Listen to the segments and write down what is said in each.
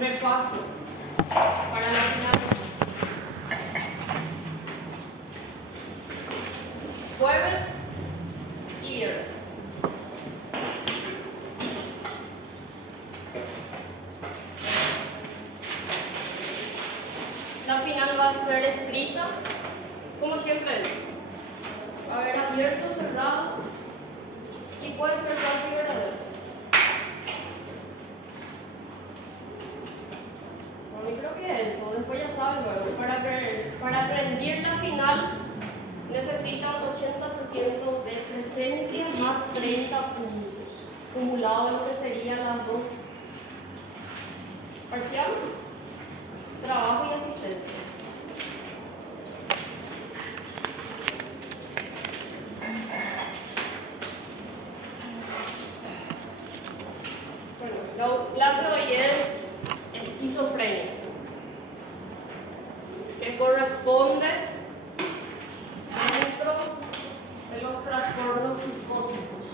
repaso para la final. Jueves y viernes. La final va a ser escrita, como siempre, va a haber abierto, cerrado y puede ser falso y verdadero. Bueno, y creo que eso, después ya saben, luego, para rendir la final necesita un 80% de presencia más 30 puntos, acumulado lo que serían las dos parcial, trabajo y asistencia. Bueno, la clase de hoy es esquizofrenia, que corresponde dentro de los trastornos psicóticos.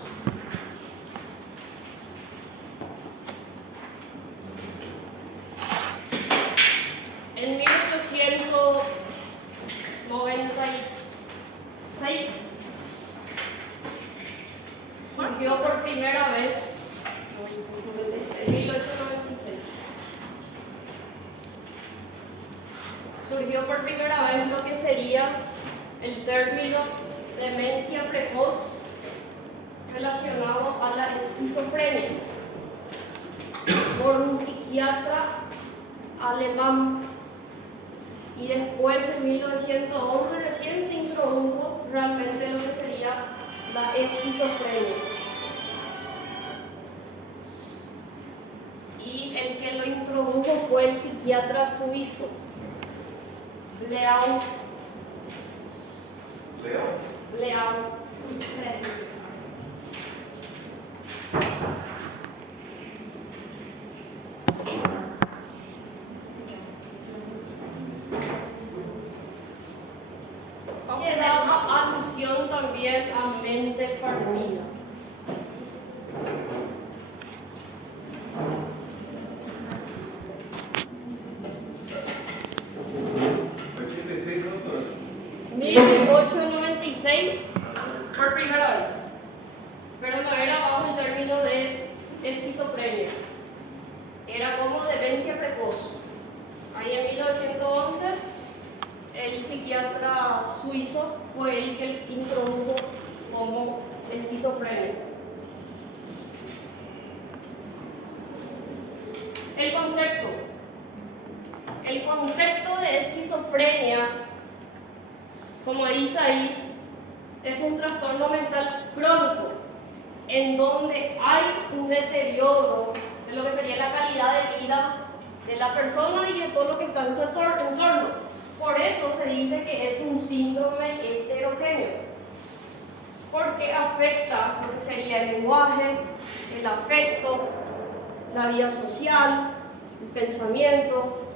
En 1896 surgió por primera vez, 1896, surgió por primera vez lo que sería el término demencia precoz relacionado a la esquizofrenia por un psiquiatra alemán, y después en 1911 recién se introdujo realmente lo que sería la esquizofrenia, y el que lo introdujo fue el psiquiatra suizo Leon. Que daba alusión también a mente partida. En 1896 por primera vez, pero no era bajo el término de esquizofrenia, era como demencia precoz. Ahí en 1911 el psiquiatra suizo fue el que introdujo como esquizofrenia. El concepto de esquizofrenia, como dice ahí, es un trastorno mental crónico en donde hay un deterioro de lo que sería la calidad de vida de la persona y de todo lo que está en su entorno. Por eso se dice que es un síndrome heterogéneo, porque afecta lo que sería el lenguaje, el afecto, la vida social, el pensamiento,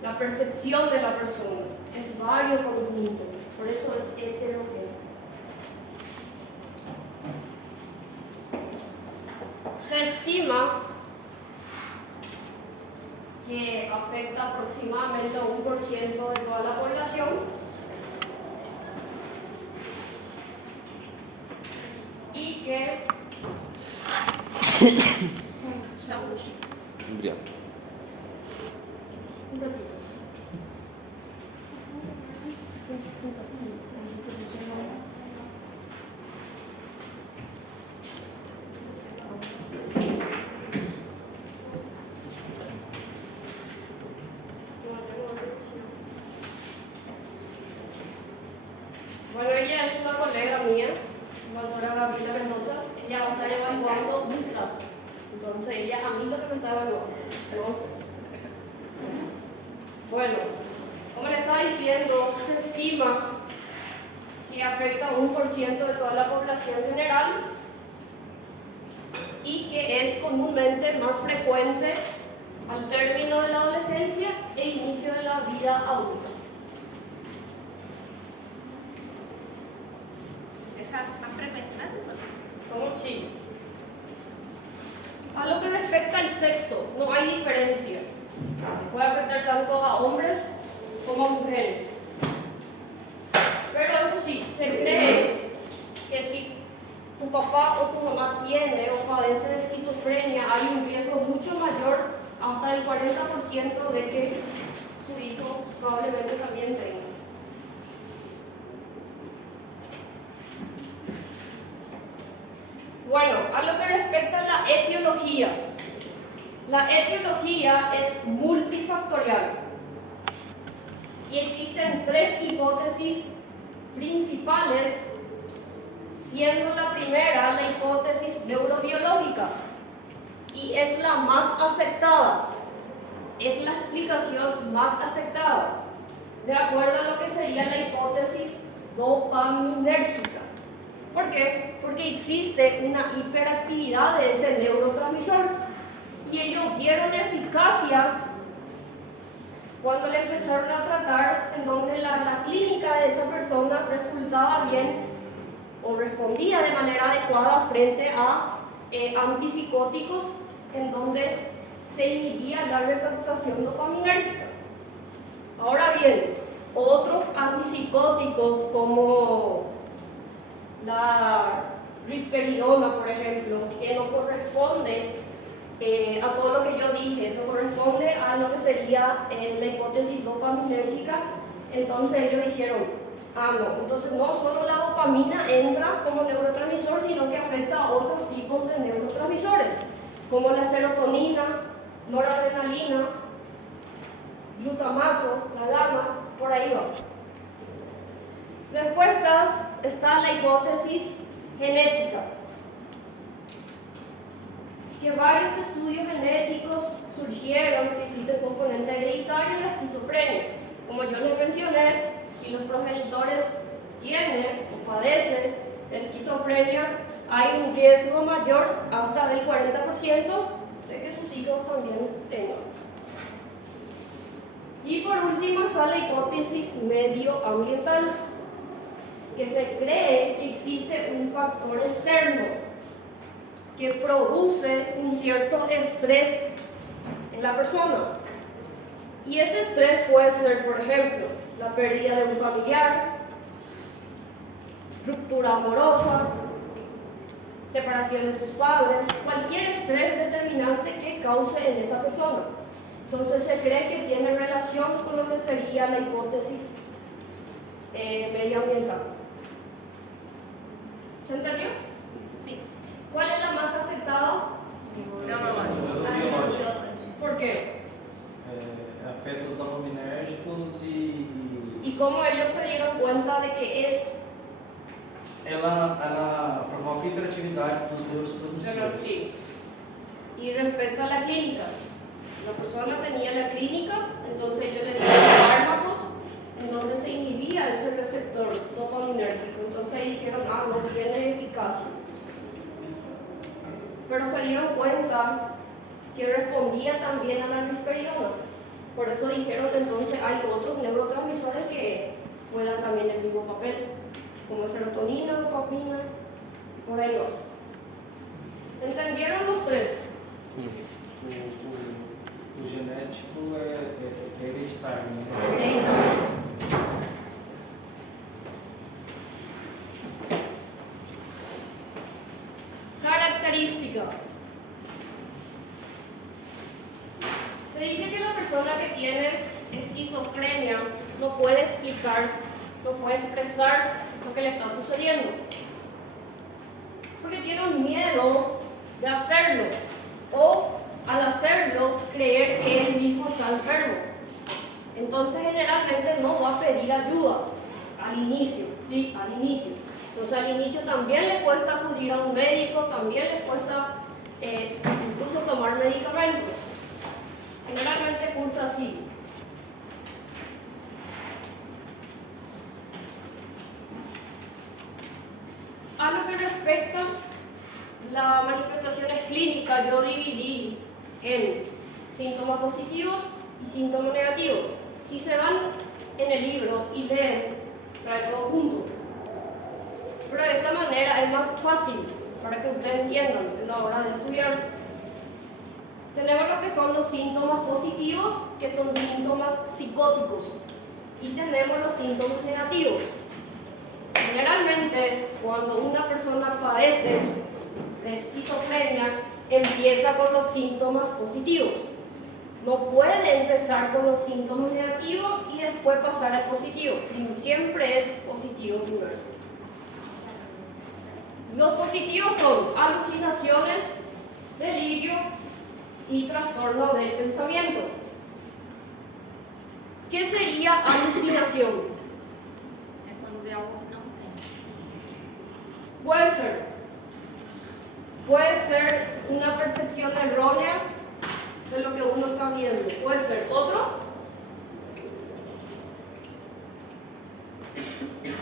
la percepción de la persona. Es varios conjuntos, por eso es heterogéneo. Se estima que afecta aproximadamente a 1% de toda la población, y que un ratito. Bueno, ella es una colega mía, la doctora Gabriela Mendoza. Ella va a estar evaluando mi clase. Entonces ella a mí lo que me está evaluando, no a ustedes. Bueno, como le estaba diciendo, se estima que afecta a 1% de toda la población general y que es comúnmente más frecuente al término de la adolescencia e inicio de la vida adulta. ¿Esa más frecuencia? ¿Cómo? Sí. A lo que respecta al sexo, no hay diferencia. mismo mujeres. Pero eso sí, se cree que si tu papá o tu mamá tiene o padece de esquizofrenia, hay un riesgo mucho mayor, hasta el 40% de que su hijo probablemente también tenga. Bueno, a lo que respecta a la etiología. La etiología es multifactorial y existen 3 hipótesis principales, siendo la primera la hipótesis neurobiológica y es la más aceptada, es la explicación más aceptada, de acuerdo a lo que sería la hipótesis dopaminérgica. ¿Por qué? Porque existe una hiperactividad de ese neurotransmisor y ellos vieron eficacia cuando le empezaron a tratar, en donde la clínica de esa persona resultaba bien o respondía de manera adecuada frente a antipsicóticos, en donde se inhibía la recaptación dopaminérgica. Ahora bien, otros antipsicóticos como la risperidona, por ejemplo, que no corresponde a todo lo que yo dije, no corresponde a lo que sería la hipótesis dopaminérgica. Entonces ellos dijeron, no, entonces no solo la dopamina entra como neurotransmisor, sino que afecta a otros tipos de neurotransmisores, como la serotonina, noradrenalina, glutamato, la GABA, por ahí va. Después está la hipótesis genética, que varios estudios genéticos surgieron que existe el componente hereditario y la esquizofrenia. Como yo les mencioné, si los progenitores tienen o padecen esquizofrenia, hay un riesgo mayor, hasta del 40%, de que sus hijos también tengan. Y por último está la hipótesis medioambiental, que se cree que existe un factor externo que produce un cierto estrés en la persona. Y ese estrés puede ser, por ejemplo, la pérdida de un familiar, ruptura amorosa, separación de tus padres, cualquier estrés determinante que cause en esa persona. Entonces se cree que tiene relación con lo que sería la hipótesis medioambiental. ¿Se entendió? Sí. ¿Cuál es la más aceptada? Neurobiológico. ¿Por qué? Afetos dopaminérgicos ¿Y cómo ellos se dieron cuenta de que es? ela provoca hiperatividade dos neurotransmissores. Sí. Y respecto a la clínica, la persona tenía la clínica, entonces ellos le dieron fármacos en donde se inhibía ese receptor dopaminérgico. Entonces ahí dijeron, no tiene eficacia. Pero se dieron cuenta que respondía también a la risperidona. Por eso dijeron, entonces hay otros neurotransmisores que juegan también el mismo papel, como serotonina, dopamina, por ahí va. ¿Entendieron los 3? Sim. O genético é hereditário, né? Hereditario. Característica. Se dice que la persona que tiene esquizofrenia no puede explicar, no puede expresar lo que le está sucediendo, porque tiene un miedo de hacerlo, o al hacerlo creer que él mismo está enfermo. Entonces generalmente no va a pedir ayuda al inicio, ¿sí? Al inicio. Entonces al inicio también le cuesta acudir a un médico, también le cuesta incluso tomar medicamentos. Generalmente cursa así. A lo que respecta las manifestaciones clínicas, yo dividí en síntomas positivos y síntomas negativos. Si se van en el libro y leen, trae todo junto. Pero de esta manera es más fácil para que ustedes entiendan en la hora de estudiar. Tenemos lo que son los síntomas positivos, que son síntomas psicóticos. y tenemos los síntomas negativos. Generalmente, cuando una persona padece de esquizofrenia, empieza con los síntomas positivos. No puede empezar con los síntomas negativos y después pasar al positivo. Siempre es positivo primero. Los positivos son alucinaciones, delirio y trastorno del pensamiento. ¿Qué sería alucinación? É quando vê algo que não tem. Puede ser una percepción errónea de lo que uno está viendo. Puede ser otro.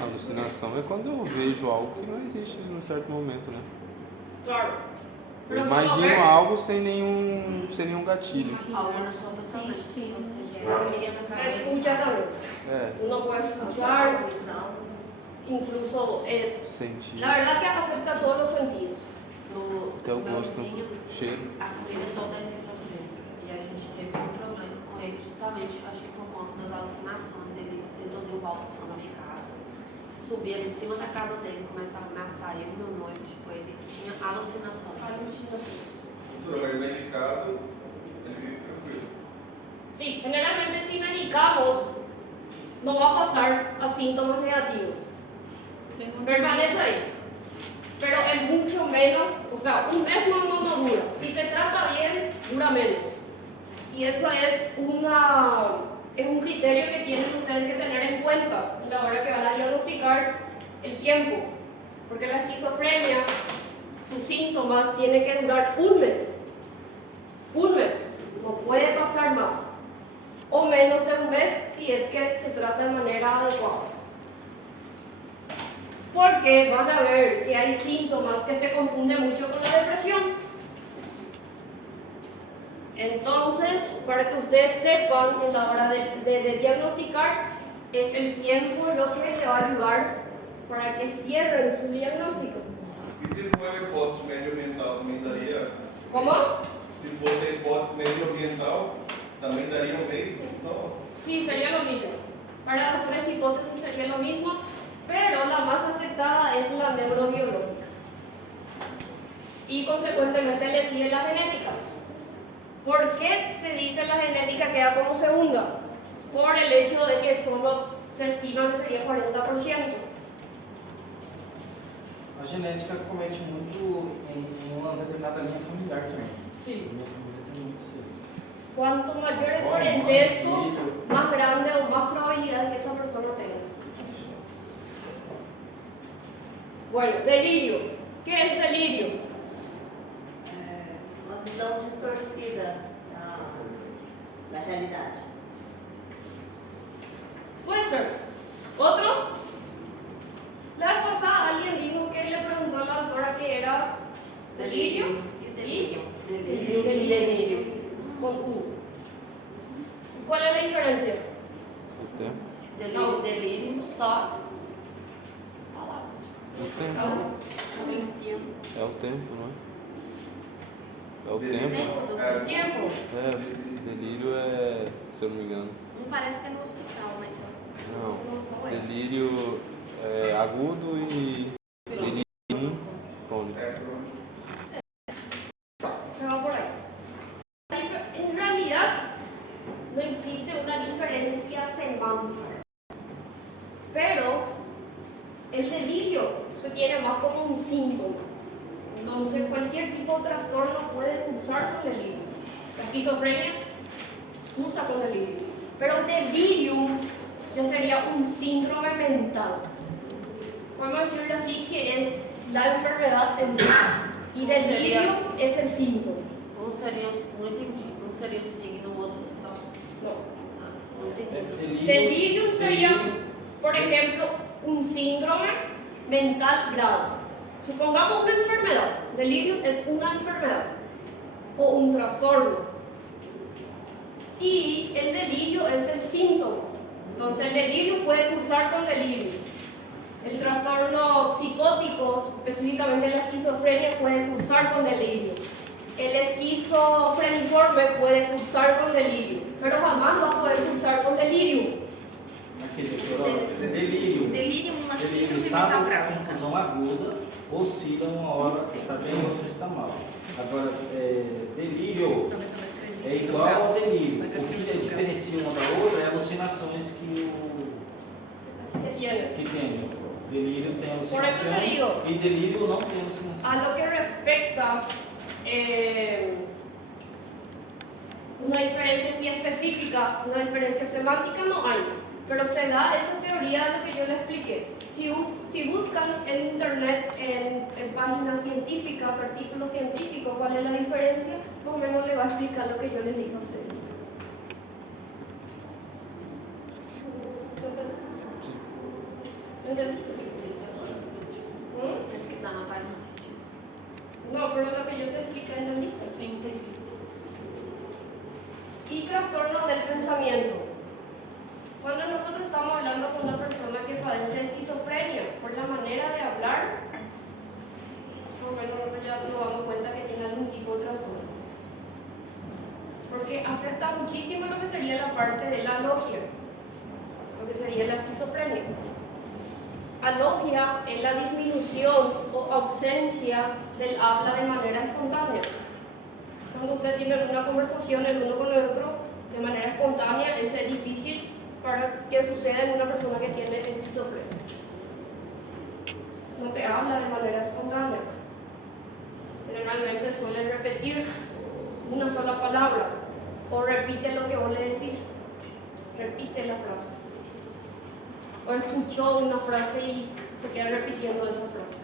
Alucinação é quando eu vejo algo que não existe num certo momento, né? Claro. Eu Pero solo imagino ver. algo sem nenhum gatilho. Algo no seu pensamento que você Se cria na cabeça. escucha también. É, Uno puede escuchar, incluso, sentir, la verdad que afecta a todos los sentidos. até o No meu gosto, vizinho, cheiro. a família toda é esquizofrênica. E a gente teve um problema com ele justamente, acho que por conta das alucinações. Ele tentou derrubar o portão da minha casa. Subia em cima da casa dele, começava a ameaçar eu e meu noivo. Tipo, ele tinha alucinação. Doutora, mas medicado, ele vive tranquilo. Sí, generalmente si medicamos, no va a pasar a síntomas negativos. Permanece ahí. Pero es mucho menos, o sea, un mes no dura. Si se trata bien, dura menos. Y eso es un criterio que tienen ustedes que tener en cuenta a la hora que van a diagnosticar el tiempo. Porque la esquizofrenia, sus síntomas tienen que durar un mes. Un mes. No puede pasar más. O menos de un mes si es que se trata de manera adecuada. Porque van a ver que hay síntomas que se confunden mucho con la depresión. Entonces, para que ustedes sepan en la hora de diagnosticar, es el tiempo lo que le va a ayudar para que cierren su diagnóstico. E se for a hipótese medioambiental, também daria? ¿Cómo? Se fosse a hipótese medioambiental, também daria um mês? Não. Sí, sería lo mismo. Para las tres hipótesis sería lo mismo, pero la más aceptada es la neurobiológica. Y consecuentemente le sigue la genética. ¿Por qué se dice la genética queda como segunda? Por el hecho de que solo se estima que sería 40%. A genética comete muito em uma determinada linha familiar também. Sí. Minha família tem muito isso. Cuanto mayor el parentesco, más grande o más probabilidad que esa persona tenga. Bueno, delirio. ¿Qué es delirio? Uma visão distorcida da realidade. Puede ser. ¿Otro? La vez pasada alguien dijo que le preguntó a la doctora que era delirio. Delírio. Delírio. Con U. ¿Cuál es la diferencia? O tempo. Delírio, delírio, só palavras. O tempo. É o tempo, não é? É o tempo. Tempo do É. Tiempo. É, delírio é, se eu não me engano. parece que é no hospital, mas eu Não, qual é. delírio é agudo e delírio crônico. É, pronto. Se va por ahí. En realidad, no existe una diferencia semántica. Pero el delirio se tiene más como un síntoma. Entonces, cualquier tipo de trastorno puede cursar con delirio. La esquizofrenia cursa con delirio. Pero el delirium ya sería un síndrome mental. Podemos decirlo así, que es la enfermedad en sí. Y delirio es el síntoma. Um seria, não entendi, um seria o signo, o outro o sintoma. No. Ah, não entendi. Delirium sería, por ejemplo, un síndrome mental grave. Supongamos una enfermedad. Delirium es una enfermedad o un trastorno. Y el delirio es el síntoma. Entonces el delirio puede cursar con delirio. El trastorno psicótico, específicamente la esquizofrenia, puede cursar con delirio. El esquizofreniforme puede cursar con delirio, pero jamás va a poder cursar con delirio. está com grave. confusão aguda, oscila uma hora, está bem, outra está mal. Agora, delírio é igual ao delírio. O que diferencia uma da outra é alucinações que tem. Delírio tem alucinações e delírio não tem alucinações. A lo que respecta una diferencia así específica, una diferencia semántica no hay, pero se da esa teoría de lo que yo les expliqué. Si buscan en internet, en páginas científicas, artículos científicos, cuál es la diferencia, más o menos le va a explicar lo que yo les dije a ustedes. ¿Entendiste? Pesquisar na página científica. No, pero lo que yo te expliqué es la lista. Sim, entendi. Y trastorno del pensamiento. Cuando nosotros estamos hablando con una persona que padece esquizofrenia, por la manera de hablar, más o menos nosotros ya nos damos cuenta que tiene algún tipo de trastorno. Porque afecta muchísimo lo que sería la parte de la alogia, lo que sería la esquizofrenia. Alogia es la disminución o ausencia del habla de manera espontánea. Cuando usted tiene una conversación el uno con el otro de manera espontánea, eso es difícil para que suceda en una persona que tiene esquizofrenia. No te habla de manera espontánea. Generalmente suele repetir una sola palabra o repite lo que vos le decís. Repite la frase. O escuchó una frase y se queda repitiendo esa frase.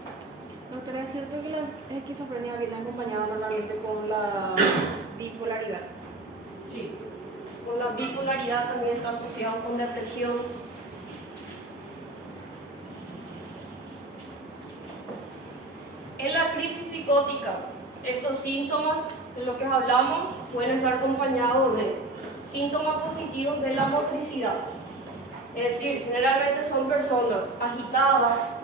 Doctora, ¿es cierto que la esquizofrenia viene acompañada normalmente con la bipolaridad? Sí. Con la bipolaridad también está asociado con depresión. En la crisis psicótica, estos síntomas de lo que hablamos pueden estar acompañados de síntomas positivos de la motricidad. Es decir, generalmente son personas agitadas,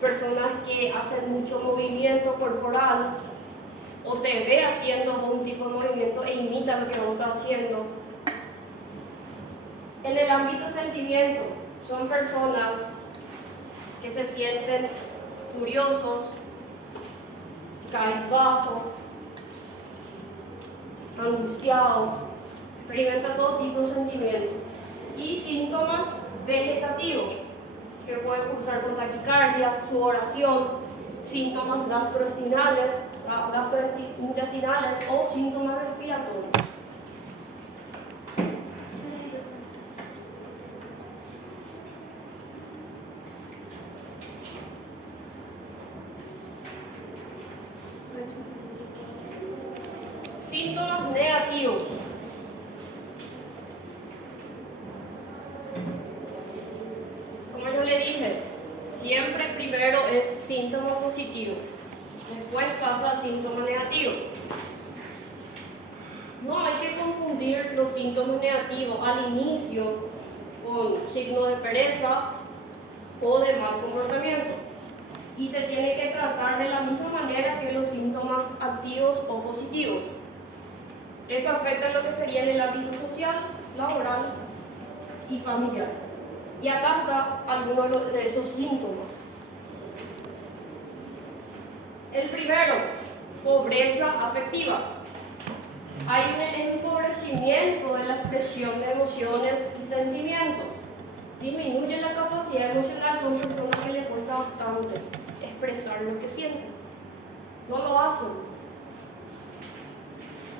personas que hacen mucho movimiento corporal o te ve haciendo un tipo de movimiento e imita lo que vos estás haciendo. En el ámbito sentimiento, son personas que se sienten furiosos, cabizbajos, angustiados, experimentan todo tipo de sentimientos. Y síntomas vegetativos, que pueden cursar con taquicardia, sudoración, síntomas gastrointestinales o síntomas respiratorios. Síntomas negativos. Como yo le dije, siempre primero es síntoma positivo, después pasa a síntoma negativo. No hay que confundir los síntomas negativos al inicio con signo de pereza o de mal comportamiento. Y se tiene que tratar de la misma manera que los síntomas activos o positivos. Eso afecta lo que sería en el ámbito social, laboral y familiar. Y acá está algunos de esos síntomas. El primero, pobreza afectiva. Hay un empobrecimiento de la expresión de emociones y sentimientos. Disminuye la capacidad emocional, son personas que les cuesta bastante expresar lo que sienten. No lo hacen.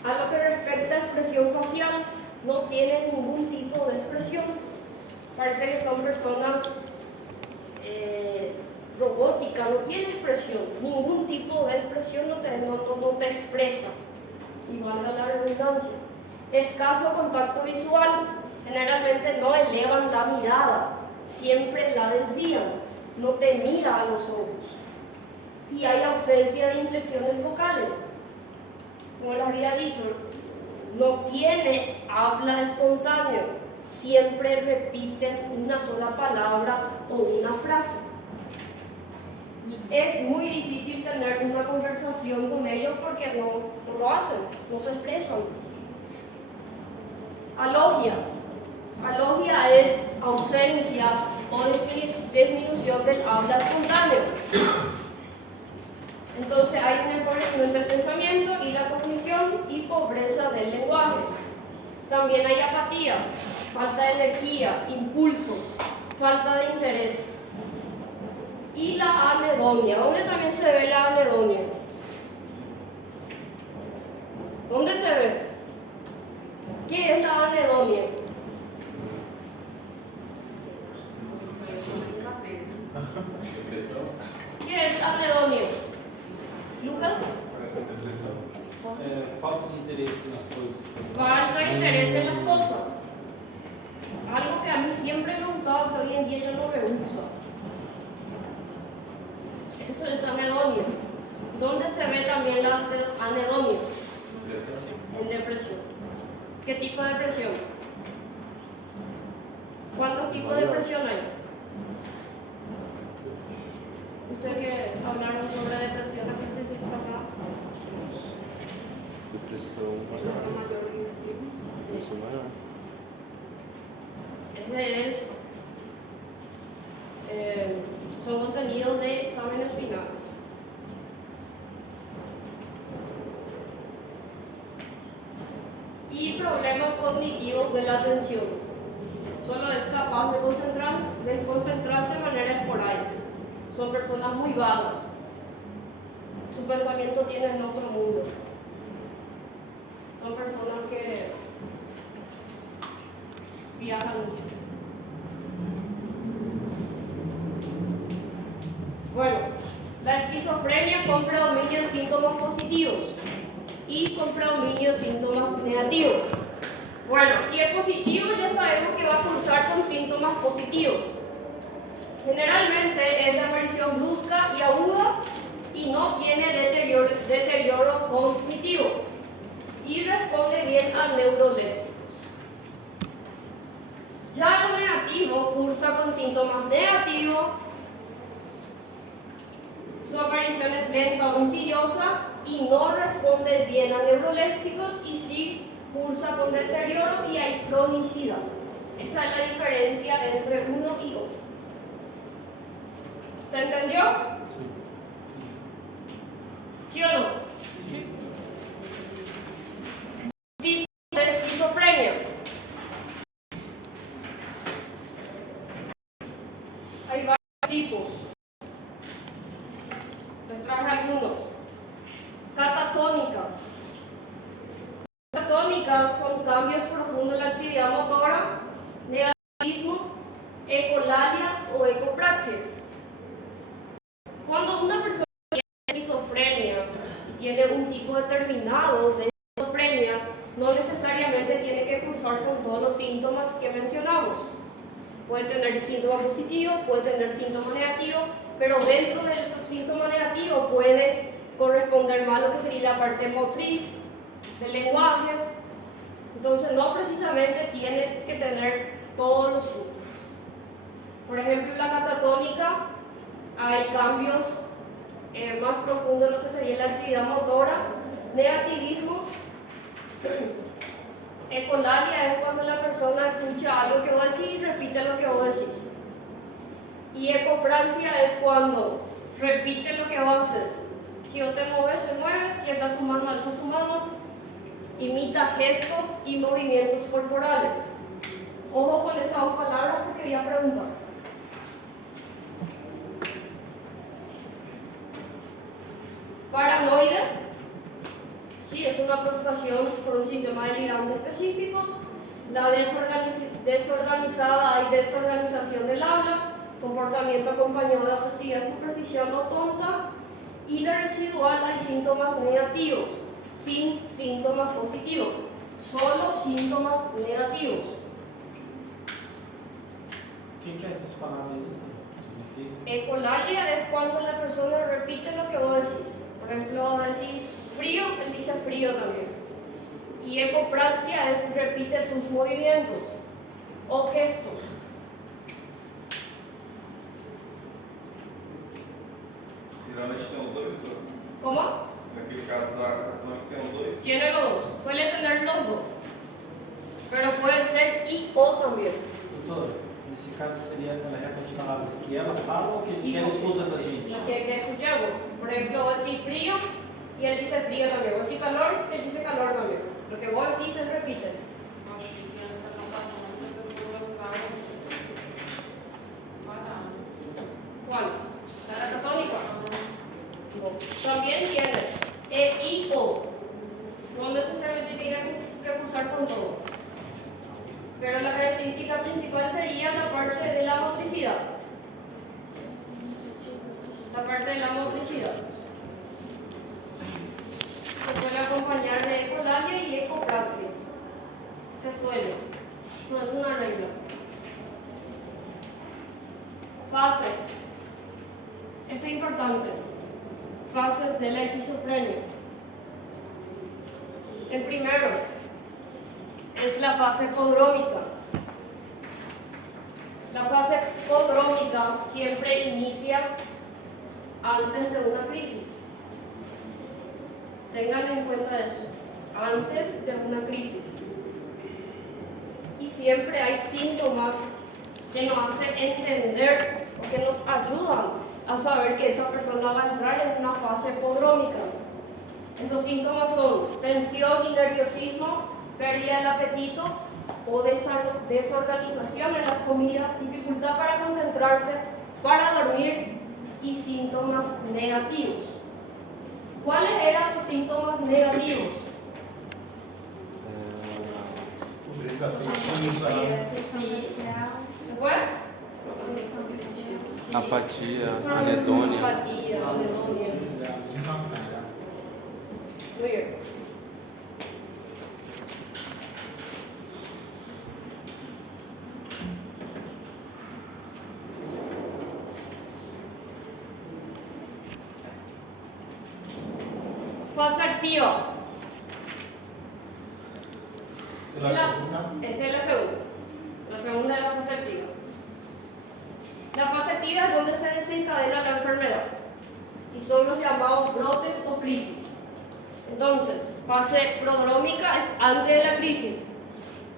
A lo que respecta a expresión facial, no tienen ningún tipo de expresión. Parece que son personas robóticas, no tienen expresión, ningún tipo de expresión no te expresa. Y valga la redundancia. Escaso contacto visual, generalmente no elevan la mirada, siempre la desvían, no te mira a los ojos. Y hay ausencia de inflexiones vocales. Como les había dicho, no tiene habla espontánea, siempre repiten una sola palabra o una frase. Y es muy difícil tener una conversación con ellos porque no lo hacen, no se expresan. Alogia. Alogia es ausencia o disminución del habla espontáneo. Entonces hay un empobrecimiento del pensamiento y la cognición y pobreza del lenguaje. También hay apatía, falta de energía, impulso, falta de interés. Y la anedonia. ¿Dónde también se ve la anedonia? ¿Dónde se ve? ¿Qué es la anedonia? ¿Qué es anedonia? Lucas? Falta de interesse nas coisas. Falta de interés en las cosas. Algo que a mí siempre me gustaba, que hoy en día yo no me uso. Eso es anedonia. ¿Dónde se ve también la anedonia? En depresión. ¿Qué tipo de depresión? ¿Cuántos tipos de depresión hay? ¿Usted que hablaron sobre depresión aquí se pasada? Depressão Depresión mayor y estímulo. Depressão maior. Son contenidos de exámenes finales. Y problemas cognitivos de la atención. Solo es capaz de concentrarse de manera esporádica. Son personas muy vagas. Su pensamiento tiene en otro mundo. Son personas que viajan mucho. Bueno, la esquizofrenia con predominio en síntomas positivos y con predominio en síntomas negativos. Bueno, si es positivo ya sabemos que va a cursar con síntomas positivos. Generalmente es de aparición brusca y aguda y no tiene deterioro cognitivo y responde bien a neurolépticos. Ya lo negativo cursa con síntomas negativos, su aparición es lenta o insidiosa y no responde bien a neurolépticos y sí cursa con deterioro y hay cronicidad. Esa es la diferencia entre uno y otro. ¿Se entendió? ¿Sí o no? Sí. Tipo de esquizofrenia. Hay varios tipos. Les traje algunos. Catatónica. Catatónica son cambios profundos en la actividad motora, negativismo, ecolalia o ecopraxia. Cuando una persona tiene esquizofrenia y tiene un tipo determinado de esquizofrenia, no necesariamente tiene que cursar con todos los síntomas que mencionamos. Puede tener síntomas positivos, puede tener síntomas negativos, pero dentro de esos síntomas negativos puede corresponder más lo que sería la parte motriz del lenguaje. Entonces no precisamente tiene que tener todos los síntomas. Por ejemplo, en la catatónica hay cambios más profundos en lo que sería la actividad motora, negativismo. Ecolalia es cuando la persona escucha algo que vos decís y repite lo que vos decís. Y ecopraxia es cuando repite lo que vos haces. Si vos te mueves, se mueve. Si alza tu mano, alza su mano. Imita gestos y movimientos corporales. Ojo con estas dos palabras porque voy a preguntar. Paranoide, sí, es una preocupación por un sistema delirante específico. La desorganizada y desorganización del habla, comportamiento acompañado de afectividad superficial o tonta. Y la residual hay síntomas negativos, sin síntomas positivos, solo síntomas negativos. O que é essas palavras aí? Ecolalia es cuando la persona repite lo que vos decís. Por ejemplo, vos decís frío, él dice frío también. Y ecopraxia es repite tus movimientos o gestos. Geralmente tem os dois, doutor? ¿Cómo? Naquele caso da catatônica tem os dois. Tiene los dos, suele tener los dos. Pero puede ser y o también. Doutor, Nesse caso seria ela repete palavras que ela fala ou que ela escuta da gente? Que escuchamos. Por ejemplo, vos decís frío y él dice frío también. Vos decís calor, él dice calor también. Lo que vos decís se repite. Acho que criança não tá falando, a pessoa vai parar. ¿Cuál? ¿La católica? También tiene E, I, O. No necesariamente tiene que cruzar con todo. Pero la característica principal sería la parte de la motricidad. La parte de la motricidad. Se suele acompañar de ecolalia y ecopraxia. Se suele. No es una regla. Fases. Esto es importante. Fases de la esquizofrenia. El primero es la fase prodrómica. La fase prodrómica siempre inicia antes de una crisis. Tengan en cuenta eso, antes de una crisis. Y siempre hay síntomas que nos hacen entender o que nos ayudan a saber que esa persona va a entrar en una fase prodrómica. Esos síntomas son tensión y nerviosismo, pérdida del apetito o desorganización en las comidas, dificultad para concentrarse, para dormir y síntomas negativos. ¿Cuáles eran los síntomas negativos? ¿Se fue? Apatia, anedonia. Apatia, anedonia. Muy bien. Fase activa. La segunda. Esa es la segunda. La segunda es la fase activa. La fase activa es donde se desencadena la enfermedad y son los llamados brotes o crisis. Entonces, fase prodrómica es antes de la crisis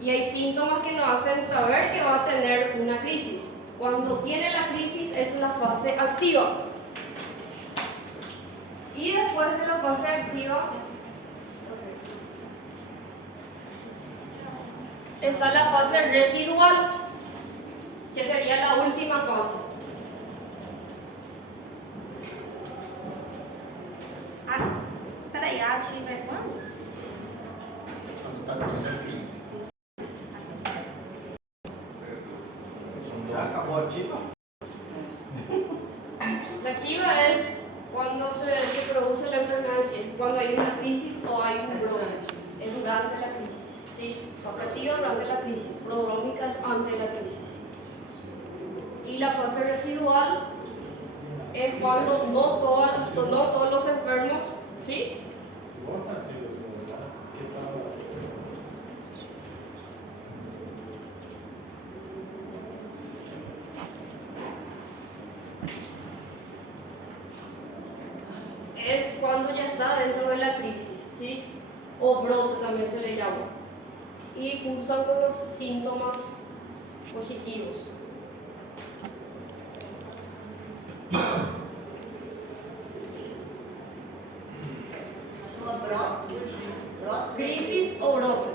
y hay síntomas que nos hacen saber que va a tener una crisis. Cuando tiene la crisis es la fase activa. Y después de la fase activa está la fase residual, que sería la última fase. Peraí, a ativa é quando? Quando está tendo a crise. Já acabou a ativa? La activa es cuando se produce la enfermedad, cuando hay una crisis o hay un brote. Es durante la crisis. ¿Sí? Fase activa durante la crisis. Prodrómica es antes de la crisis. Y la fase residual es cuando no todos los enfermos, ¿sí? Es cuando ya está dentro de la crisis, ¿sí? O brote también se le llama. Y cursan con los síntomas positivos. Crisis o brote.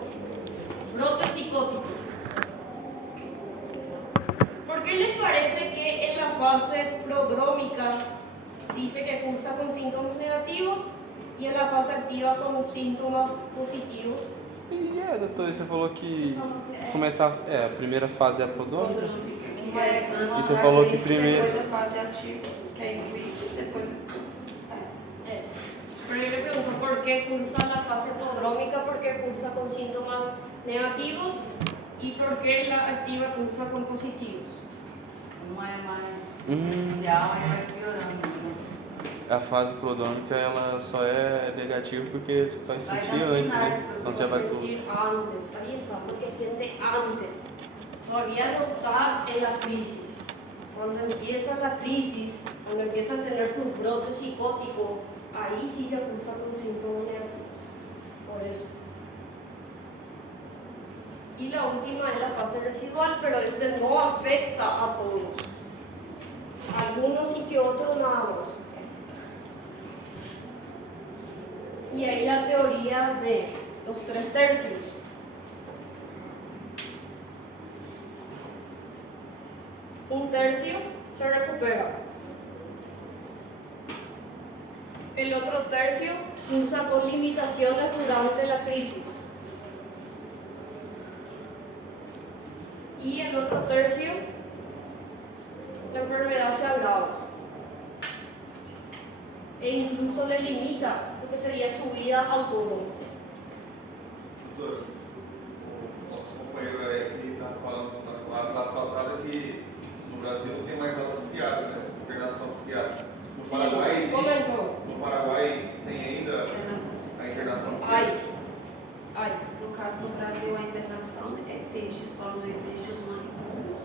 Brote psicótico. ¿Por qué les parece que en la fase prodrómica dice que cursa con síntomas negativos y en la fase activa con síntomas positivos? E doutor, você falou que começa a primeira fase é a prodrômica? E você falou que primeiro- Depois a fase ativa, que é em crise, depois Pero yo le pregunto por qué cursa la fase prodrómica, por qué cursa con síntomas negativos y por qué la activa cursa con positivos. Uma é mais inicial e vai piorando. A fase prodrômica ela só é negativa porque vai sentir dar antes, sinais, né? Então você vai Sentir antes, ahí está, porque siente antes. Todavía no está en la crisis. Cuando empieza la crisis, cuando empieza a tener su brote psicótico, ahí sí ya cursa con síntomas negativos. Por eso. Y la última es la fase residual, pero este no afecta a todos. Algunos y que otros nada más. Y ahí la teoría de los 3/3. Un tercio se recupera. El otro tercio usa con limitaciones durante la crisis. Y el otro tercio, la enfermedad se agrava. E incluso le limita lo que sería su vida autónoma. Doutor, o nosso companheiro aqui está falando na classe passada que no Brasil não tem mais aula psiquiátrica, né? Internação psiquiátrica. No Paraguai existe. No Paraguai tem ainda a internação psiquiátrica. Ai. No caso, no Brasil, a internação existe, só não existe os manicômios.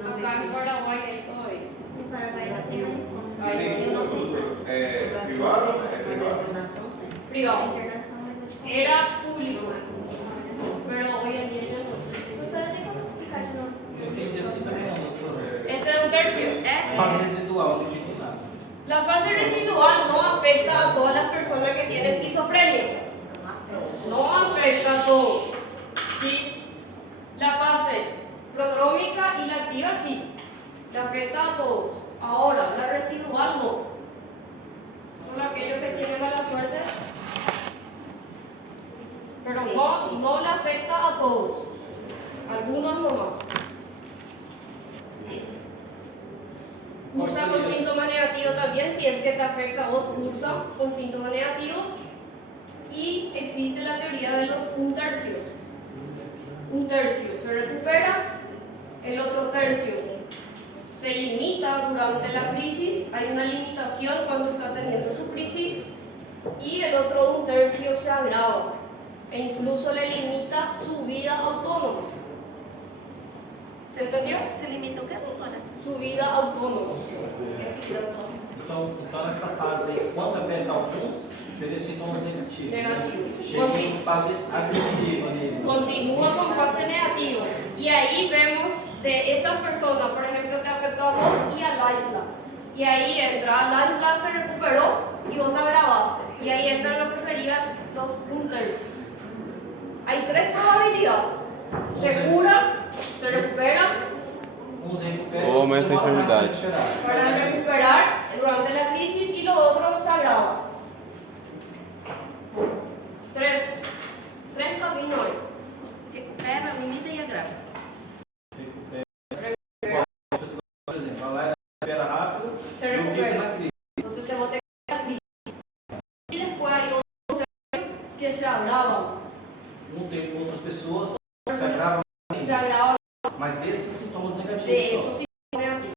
Não Acá en existe. Paraguay hay todavía. No Paraguay assim não Ai, Tem não doutor, No é Brasil privado? não tem, É mas a privado? internação tem. A privado. internação, mas eu te conto. Era público, Não é. pero hoy en día ya no. Doutora, tem como explicar de novo? Eu entendi assim também, não, doutora. Este es un tercio. Fase residual, não entendi nada. La fase residual no afecta a todas las personas que tienen esquizofrenia. No afecta a todos. ¿Sí? La fase prodrómica y la activa sí. Le afecta a todos. Ahora, la residual no. Solo aquellos que tienen mala suerte. Pero no le afecta a todos. Algunos nomás. Cursa con síntomas negativos también, si es que te afecta a vos, cursa con síntomas negativos. Y existe la teoría de los 1/3. Un tercio se recupera, el otro tercio se limita durante la crisis, hay una limitación cuando está teniendo su crisis, y el otro 1/3 se agrava e incluso le limita su vida autónoma. ¿Se entendió? Se limita o quê, doutora? Su vida autónoma. Então nessa fase aí, quando afeta alguns, seriam sintomas negativos. Negativo. Chega em fase agressiva neles. Continúa con fase negativa. Y ahí vemos de esa persona, por ejemplo, que afectó a vos y a Laisla. Y ahí entra, Laisla se recuperó y vos te agravaste. Y ahí entran lo que serían los 1/3. Hay 3 probabilidades. Se cura, se recupera. Uns recuperam, Ou aumenta a outros demoram mais enfermidade. pra Para recuperar durante la crisis y lo otro se agrava. 3 caminos hay. Recupera, limita e agrava. recuperar. Por exemplo, a Laila recupera rápido Se e eu fico recupera. na crise. Entonces te boté la crisis. Y después hay otros que se agravan. Tem outras pessoas que se agravam Se ainda, agravan mas desses sintomas de negativos esos só. síntomas aquí.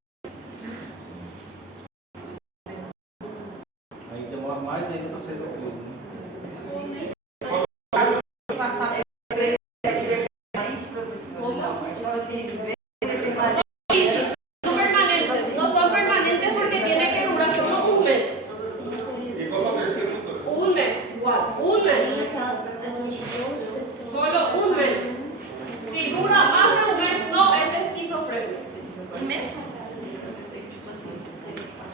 Aí demora mais ainda para sair da crise, né? Passar por permanente, professor. Como? Não, é só assim, permanente. Crisis no permanentes. No son permanentes porque tiene que durar solo un mes. E qual é o terceiro, doutor? Un mes, igual. Un mes. Solo un mes. Si dura más de un mes, no es esquizofrenia. Um mês?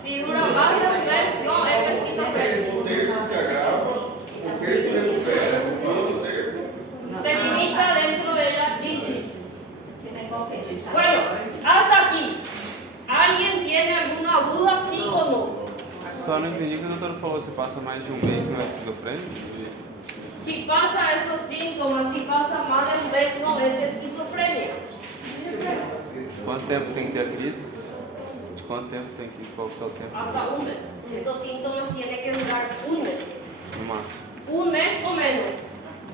Si dura más de un mes, no es esquizofrenia. O terço se agrava, o terço recupera, e o outro terço. Se limita dentro de la crisis. Bueno, hasta aquí. ¿Alguien tiene alguna duda, sí o no? Só não entendi o que o doutor falou. Se passa mais de um mês, não é esquizofrênico? Si pasa estos síntomas, si pasa más de un mes, no es esquizofrenia. Quanto tempo tem que ter a crise? De quanto tempo tem que... Qual que é o tempo? Hasta un mes. Estos síntomas tienen que durar un mes. No máximo. Un mes o menos.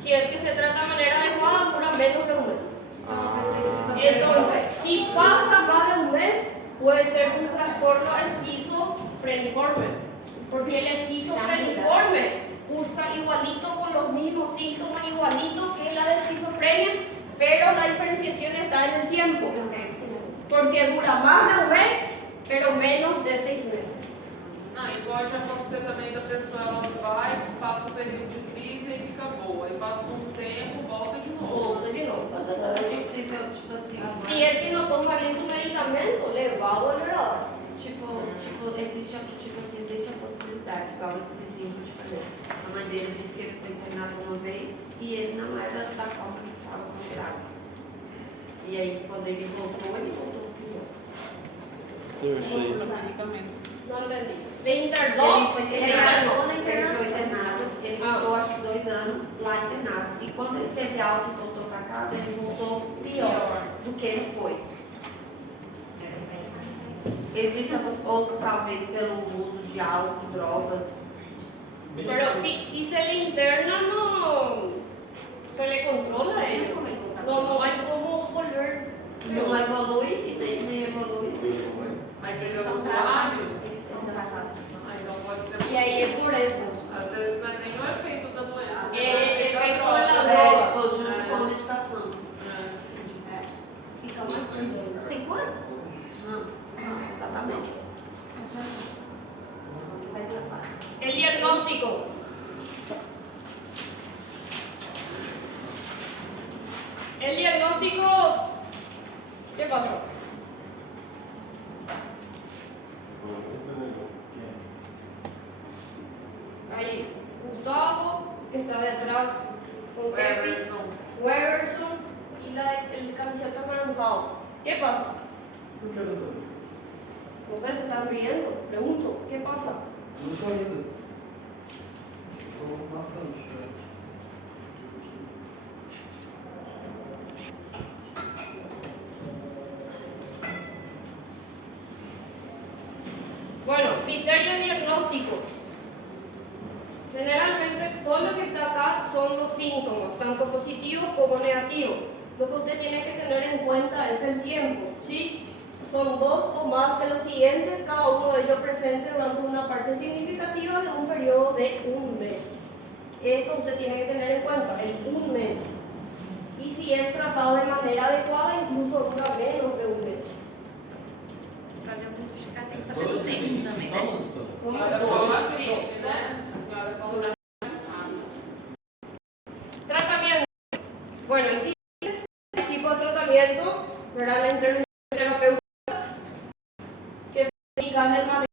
Si es que se trata de manera adecuada, dura menos de un mes. Ah, Entonces, si pasa más de un mes, puede ser un trastorno esquizofreniforme. Porque el esquizofreniforme cursa igualito con los mismos síntomas, igualito que la de esquizofrenia, pero la diferenciación está en el tiempo. Porque dura más de un mes, pero menos de 6 meses. Não, e pode acontecer também da pessoa, ela vai, passa um período de crise e fica boa. Aí passa um tempo, volta de novo. Volta de novo. Ô, doutora, é possível, tipo assim, Si es que no toma bien su medicamento, le va a volver a dar. existe a possibilidade, igual esse vizinho que eu te falei. A mãe dele disse que ele foi internado uma vez e ele não era da forma que estava tão grave. E aí, quando ele voltou pior. Terceiro. No entendí. Le internó. Ele foi le internó. internado, ele ficou acho que 2 anos lá internado. E quando ele teve alta e voltou para casa, ele voltou pior do que ele foi. Existe a possibilidade, ou talvez pelo uso de álcool, drogas. Pero si se le interna, no se le controla a él. No hay cómo volver. Não evolui e nem evolui. Mas ele é usuário, Eles são tratados. então pode ser. Y ahí es por eso. Às vezes não é nem o efeito da doença, às vezes É é o efeito da efeito droga. da Tipo, junto com a medicação. Fica muito. Tem cura? Não, exatamente. Você vai tratar. El diagnóstico. El diagnóstico, ¿qué pasó? Ahí, Gustavo, que está detrás con Kepis, Weberson y el camiseta anaranjado. ¿Qué pasa? No sé, se están riendo. Pregunto, ¿qué pasa? Não estou indo. Estou bastante. Bueno, criterio diagnóstico. Generalmente todo lo que está acá son los síntomas, tanto positivos como negativos. Lo que usted tiene que tener en cuenta es el tiempo, ¿sí? Son 2 o más de los siguientes, cada uno de ellos presente durante una parte significativa de un periodo de 1 mes. Esto usted tiene que tener en cuenta, el 1 mes. Y si es tratado de manera adecuada, incluso dura menos de 1 mes. Para diagnosticar tem que saber do tempo também, né? Vamos, doutora. A senhora falou a crise, né? A senhora falou Tratamiento. Bueno, existen tipos de tratamientos, ¿verdad? La intervención terapéutica que se indica de manera